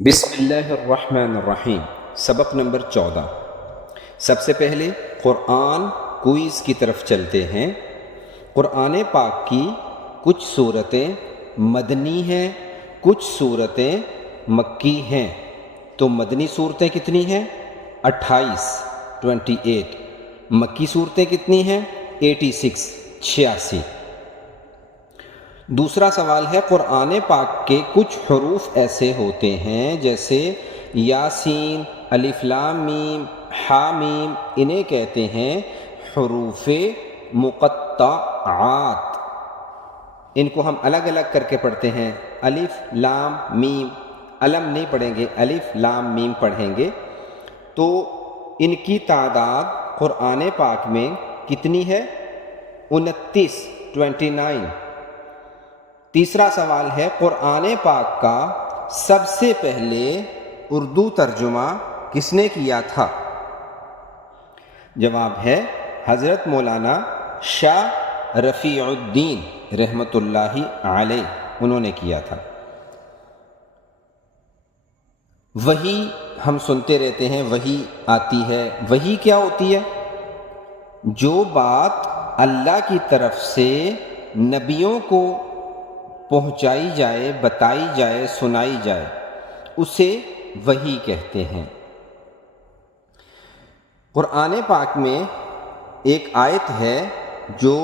بسم اللہ الرحمن الرحیم۔ سبق نمبر 14۔ سب سے پہلے قرآن کوئز کی طرف چلتے ہیں۔ قرآن پاک کی کچھ صورتیں مدنی ہیں، کچھ صورتیں مکی ہیں۔ تو مدنی صورتیں کتنی ہیں؟ 28 مکی صورتیں کتنی ہیں؟ 86 دوسرا سوال ہے، قرآن پاک کے کچھ حروف ایسے ہوتے ہیں جیسے یاسین، الف لام میم، حامیم، انہیں کہتے ہیں حروف مقطعات۔ ان کو ہم الگ الگ کر کے پڑھتے ہیں، الف لام میم، علم نہیں پڑھیں گے، الف لام میم پڑھیں گے۔ تو ان کی تعداد قرآن پاک میں کتنی ہے؟ 29۔ تیسرا سوال ہے، قرآن پاک کا سب سے پہلے اردو ترجمہ کس نے کیا تھا؟ جواب ہے حضرت مولانا شاہ رفیع الدین رحمۃ اللہ علیہ، انہوں نے کیا تھا۔ وحی ہم سنتے رہتے ہیں، وحی آتی ہے۔ وحی کیا ہوتی ہے؟ جو بات اللہ کی طرف سے نبیوں کو پہنچائی جائے، بتائی جائے، سنائی جائے، اسے وحی کہتے ہیں۔ قرآن پاک میں ایک آیت ہے جو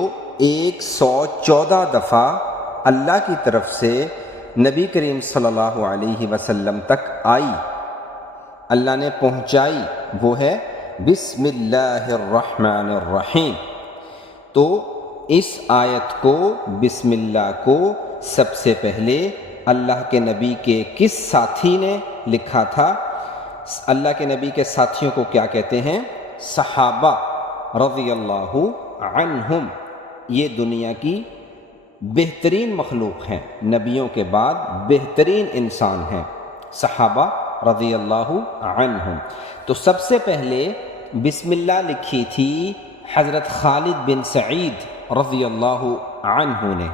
114 دفعہ اللہ کی طرف سے نبی کریم صلی اللہ علیہ وسلم تک آئی، اللہ نے پہنچائی، وہ ہے بسم اللہ الرحمن الرحیم۔ تو اس آیت کو، بسم اللہ کو، سب سے پہلے اللہ کے نبی کے کس ساتھی نے لکھا تھا؟ اللہ کے نبی کے ساتھیوں کو کیا کہتے ہیں؟ صحابہ رضی اللہ عنہم۔ یہ دنیا کی بہترین مخلوق ہیں، نبیوں کے بعد بہترین انسان ہیں صحابہ رضی اللہ عنہم۔ تو سب سے پہلے بسم اللہ لکھی تھی حضرت خالد بن سعید رضی اللہ عنہ نے۔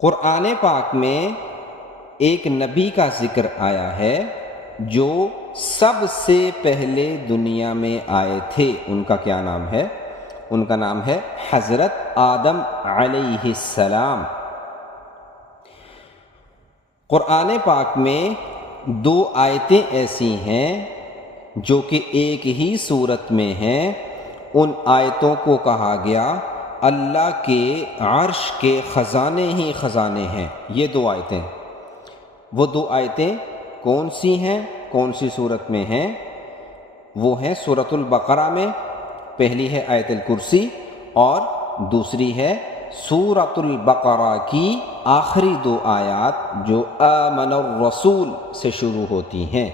قرآن پاک میں ایک نبی کا ذکر آیا ہے جو سب سے پہلے دنیا میں آئے تھے، ان کا کیا نام ہے؟ ان کا نام ہے حضرت آدم علیہ السلام۔ قرآن پاک میں 2 آیتیں ایسی ہیں جو کہ ایک ہی صورت میں ہیں، ان آیتوں کو کہا گیا اللہ کے عرش کے خزانے ہی خزانے ہیں۔ یہ 2 آیتیں، وہ 2 آیتیں کون سی ہیں، کون سی صورت میں ہیں؟ وہ ہیں سورۃ البقرہ میں، پہلی ہے آیت الکرسی اور دوسری ہے سورۃ البقرہ کی آخری 2 آیات جو آمن الرسول سے شروع ہوتی ہیں۔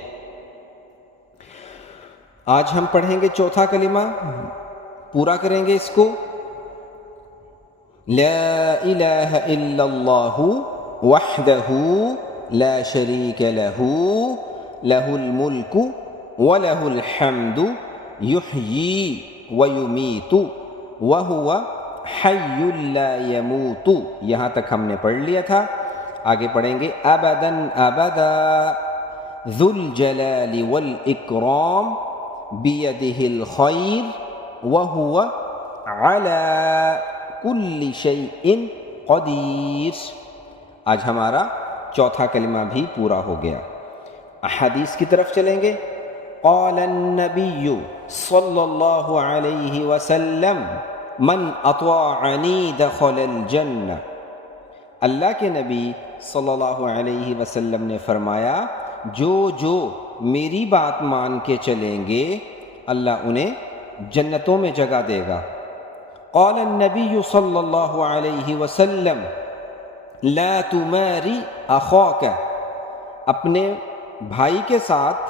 آج ہم پڑھیں گے چوتھا کلمہ، پورا کریں گے اس کو۔ لا الہ الا اللہ وحدہ لا شریک لہ لہ الملک ولہ الحمد یحیی ویمیت وہو حی لا یموت۔ یہاں تک ہم نے پڑھ لیا تھا، آگے پڑھیں گے ابدا ابدا ذو الجلال والاکرام بیدہ الخیر وہو علی کل شیء قدیر۔ آج ہمارا چوتھا کلمہ بھی پورا ہو گیا۔ احادیث کی طرف چلیں گے۔ قال النبی صلی اللہ علیہ وسلم من اطاعنی دخل الجنہ۔ اللہ کے نبی صلی اللہ علیہ وسلم نے فرمایا، جو میری بات مان کے چلیں گے اللہ انہیں جنتوں میں جگہ دے گا۔ قال النبی صلی اللہ علیہ وسلم لا تماری اخاک، اپنے بھائی کے ساتھ،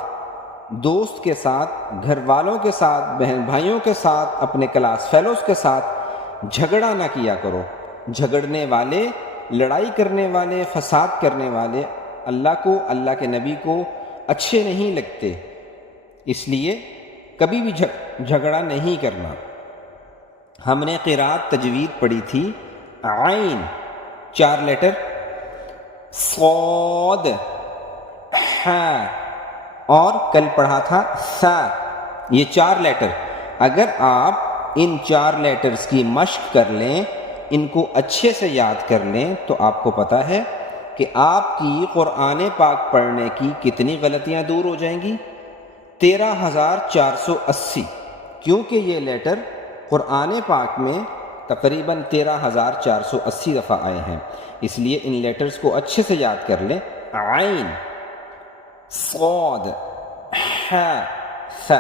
دوست کے ساتھ، گھر والوں کے ساتھ، بہن بھائیوں کے ساتھ، اپنے کلاس فیلوز کے ساتھ جھگڑا نہ کیا کرو۔ جھگڑنے والے، لڑائی کرنے والے، فساد کرنے والے اللہ کو، اللہ کے نبی کو اچھے نہیں لگتے، اس لیے کبھی بھی جھگڑا نہیں کرنا۔ ہم نے قرات تجوید پڑھی تھی، عین 4 لیٹر، صاد ہا، اور کل پڑھا تھا سا، یہ 4 لیٹر. اگر آپ ان 4 لیٹرز کی مشق کر لیں، ان کو اچھے سے یاد کر لیں، تو آپ کو پتہ ہے کہ آپ کی قرآن پاک پڑھنے کی کتنی غلطیاں دور ہو جائیں گی؟ 13,480، کیونکہ یہ لیٹر قرآن پاک میں تقریباً 13,480 دفعہ آئے ہیں. اس لیے ان لیٹرز کو اچھے سے یاد کر لیں. عین، صاد، ح، ث.